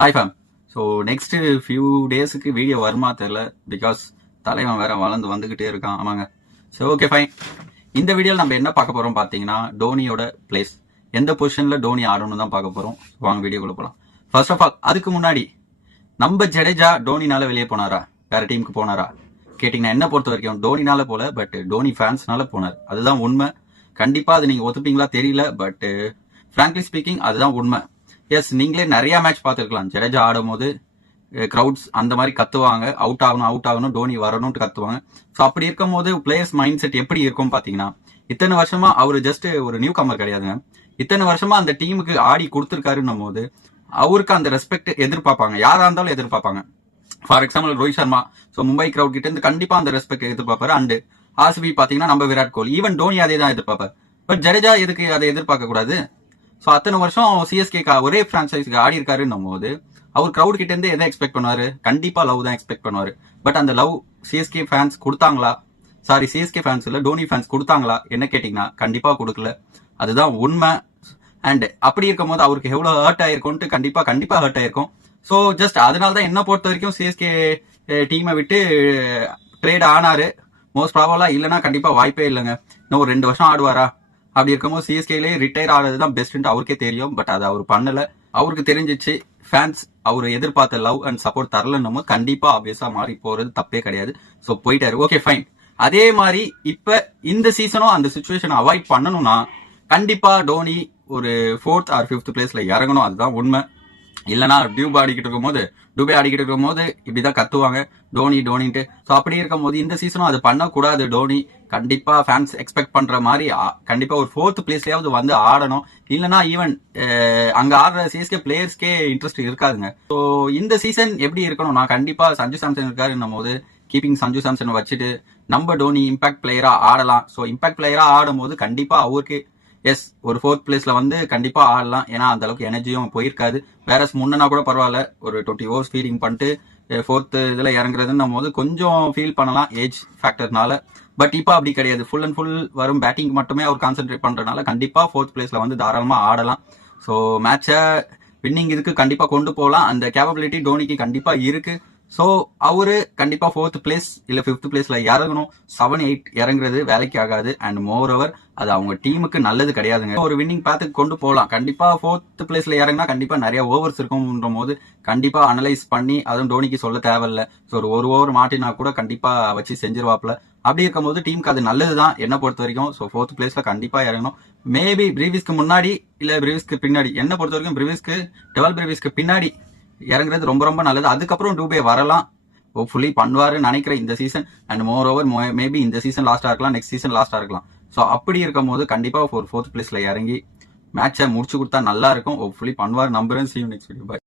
Hi fame. So next few டேஸுக்கு video வருமா தெரியல, பிகாஸ் தலைவன் வேற வளர்ந்து வந்துகிட்டே இருக்கான். ஆமாங்க. So okay fine. இந்த வீடியோவில் நம்ம என்ன பார்க்க போறோம் பார்த்தீங்கன்னா, டோனியோட பிளேஸ் எந்த பொசிஷன்ல டோனி ஆடணும்னு தான் பார்க்க போறோம். வாங்க வீடியோக்குள்ள போகலாம். ஃபர்ஸ்ட் ஆஃப் ஆல் அதுக்கு முன்னாடி நம்ம ஜடேஜா டோனினால வெளியே போனாரா, வேற டீமுக்கு போனாரா கேட்டிங்கன்னா, என்ன பொறுத்த வரைக்கும் டோனினால போல, பட் டோனி ஃபேன்ஸ்னால போனார். அதுதான் உண்மை. கண்டிப்பா அது நீங்க ஒத்துப்பீங்களா தெரியல, பட் ஃப்ராங்க்லி ஸ்பீக்கிங் அதுதான் உண்மை. எஸ், நீங்களே நிறைய மேட்ச் பார்த்துருக்கலாம். ஜடேஜா ஆடும் போது கிரௌட்ஸ் அந்த மாதிரி கத்துவாங்க, அவுட் ஆகணும் டோனி வரணும்னு கத்துவாங்க. ஸோ அப்படி இருக்கும் போது பிளேயர்ஸ் மைண்ட் செட் எப்படி இருக்கும் பாத்தீங்கன்னா, இத்தனை வருஷமா அவர் ஜஸ்ட் ஒரு நியூ கமர் கிடையாதுங்க. இத்தனை வருஷமா அந்த டீமுக்கு ஆடி கொடுத்துருக்காருன்னும் போது அவருக்கு அந்த ரெஸ்பெக்ட் எதிர்பார்ப்பாங்க, யாரா இருந்தாலும் எதிர்பார்ப்பாங்க. For example Rohit Sharma, so Mumbai crowd கிட்ட இருந்து கண்டிப்பா அந்த ரெஸ்பெக்ட் எதிர்பார்ப்பாரு. அண்ட் ஆர்சிபி பாத்தீங்கன்னா நம்ம விராட் கோலி, ஈவன் டோனி அதே தான் எதிர்பார்ப்பாரு. பட் ஜடேஜா எதுக்கு அதை எதிர்பார்க்க கூடாது? ஸோ அத்தனை வருஷம் சிஎஸ்கே ஒரே பிரான்சைஸ்க்கு ஆடி இருக்காருன்னும் போது அவர் கிரௌட் கிட்ட இருந்து எதை எக்ஸ்பெக்ட் பண்ணுவாரு? கண்டிப்பா லவ் தான் எக்ஸ்பெக்ட் பண்ணுவாரு. பட் அந்த லவ் சிஎஸ்கே ஃபேன்ஸ் கொடுத்தாங்களா? சாரி, சிஎஸ்கே ஃபேன்ஸ் இல்ல, டோனி ஃபேன்ஸ் கொடுத்தாங்களா என்ன கேட்டீங்கன்னா, கண்டிப்பா கொடுக்கல. அதுதான் உண்மை. அண்ட் அப்படி இருக்கும் போது அவருக்கு எவ்வளவு ஹர்ட் ஆயிருக்கும்ட்டு கண்டிப்பா ஹர்ட் ஆயிருக்கும். ஸோ ஜஸ்ட் அதனால தான் என்ன பொறுத்த வரைக்கும் சிஎஸ்கே டீமை விட்டு ட்ரேட் ஆனாரு. மோஸ்ட் ப்ராபபிளா இல்லைன்னா கண்டிப்பா வாய்ப்பே இல்லைங்க. இன்னும் ஒரு 2 வருஷம் ஆடுவாரா? அப்படி இருக்கும்போது சிஎஸ்கேலே ரிட்டையர் ஆகிறதுதான் பெஸ்ட் அவருக்கே தெரியும். பட் அதை அவர் பண்ணல. அவருக்கு தெரிஞ்சிச்சு ஃபேன்ஸ் அவர் எதிர்பார்த்த லவ் அண்ட் சப்போர்ட் தரலன்னு கண்டிப்பா ஆப்வியஸா மாறி போறது தப்பே கிடையாது. ஸோ போயிட்டாரு. Okay fine. அதே மாதிரி இப்ப இந்த சீசனும் அந்த சிச்சுவேஷன் அவாய்ட் பண்ணணும்னா கண்டிப்பா டோனி ஒரு 4th or 5th பிளேஸ்ல இறங்கணும். அதுதான் உண்மை. இல்லைன்னா டியூபே ஆடிக்கிட்டு இருக்கும் போது இப்படிதான் கத்துவாங்க டோனின்ட்டு. ஸோ அப்படி இருக்கும் போது இந்த சீசனும் அது பண்ணக்கூடாது. டோனி கண்டிப்பா ஃபேன்ஸ் எக்ஸ்பெக்ட் பண்ற மாதிரி கண்டிப்பா ஒரு 4th பிளேஸ்லயாவது வந்து ஆடணும். இல்லைன்னா ஈவன் அங்க ஆடுற சிஎஸ்கே பிளேயர்ஸ்க்கே இன்ட்ரெஸ்ட் இருக்காதுங்க. ஸோ இந்த சீசன் எப்படி இருக்கணும்? நான் கண்டிப்பா சஞ்சு சாம்சன் இருக்காருன்னும் போது கீப்பிங் சஞ்சு சாம்சன் வச்சுட்டு நம்ம டோனி இம்பாக்ட் பிளேயரா ஆடலாம். ஸோ இம்பாக்ட் பிளேயரா ஆடும் போது கண்டிப்பா அவருக்கு எஸ் ஒரு 4th பிளேஸ்ல வந்து கண்டிப்பா ஆடலாம். ஏன்னா அந்த அளவுக்கு எனர்ஜியும் போயிருக்காது. வேற முன்னா கூட பரவாயில்ல, ஒரு 20 ஓவர்ஸ் ஃபீலிங் பண்ணிட்டு 4th இதுல இறங்குறதுன்னும் போது கொஞ்சம் ஃபீல் பண்ணலாம் ஏஜ் ஃபேக்டர்னால. பட் இப்போ அப்படி கிடையாது. ஃபுல் அண்ட் ஃபுல் வரும் பேட்டிங் மட்டுமே அவர் கான்சென்ட்ரேட் பண்றதுனால கண்டிப்பா 4th பிளேஸ்ல வந்து தாராளமா ஆடலாம். ஸோ மேட்சை வின்னிங் இதுக்கு கண்டிப்பா கொண்டு போகலாம். அந்த கேப்பபிலிட்டி டோனிக்கு கண்டிப்பா இருக்கு. ஸோ அவரு கண்டிப்பா 4th பிளேஸ் இல்ல 5th பிளேஸ்ல இறங்கணும். 7, 8 இறங்குறது வேலைக்கு ஆகாது. அண்ட் மோர் ஓவர் அது அவங்க டீமுக்கு நல்லது கிடையாதுங்க. ஒரு வின்னிங் பேத்துக்கு கொண்டு போகலாம். கண்டிப்பா 4th பிளேஸ்ல இறங்கினா கண்டிப்பா நிறைய ஓவர்ஸ் இருக்கும்ன்ற போது கண்டிப்பா அனலைஸ் பண்ணி, அதுவும் டோனிக்கு சொல்ல தேவையில்ல. ஸோ ஒரு ஓவர் மாட்டினா கூட கண்டிப்பா வச்சு செஞ்சிருவாப்ல. அப்படி இருக்கும் போது டீமுக்கு அது நல்லதுதான் என்ன பொறுத்த வரைக்கும். ஸோ 4th பிளேஸ்ல கண்டிப்பா இறங்கணும். மேபி பிரீவிஸ்க்கு முன்னாடி இல்ல பிரீவிஸ்க்கு பின்னாடி, என்ன பொறுத்த வரைக்கும் பிரீவிஸ்க்கு 12 பிரீவிஸ்க்கு பின்னாடி இறங்குறது ரொம்ப நல்லது. அதுக்கப்புறம் டூபே வரலாம், ஹோப்ஃபுல்லி பண்ணுவாருன்னு நினைக்கிறேன் இந்த season. And more over maybe இந்த சீசன் லாஸ்டா இருக்கலாம், நெக்ஸ்ட் சீசன் லாஸ்டா இருக்கலாம். ஸோ அப்படி இருக்கும் போது கண்டிப்பா 4th பிளேஸ்ல இறங்கி மேட்சை முடிச்சு கொடுத்தா நல்லா இருக்கும். ஹோப்ஃபுல்லி பண்ணுவார் நம்புறேன். See you next video. Bye.